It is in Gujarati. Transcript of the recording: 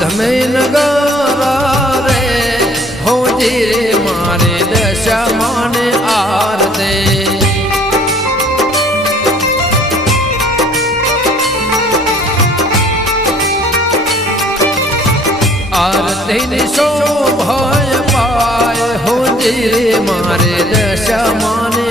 ધમે નગારા રે હોજી રે મારે દશા માને આરતે आरती नि शोभाय पाए होजी रे मारे दशा माने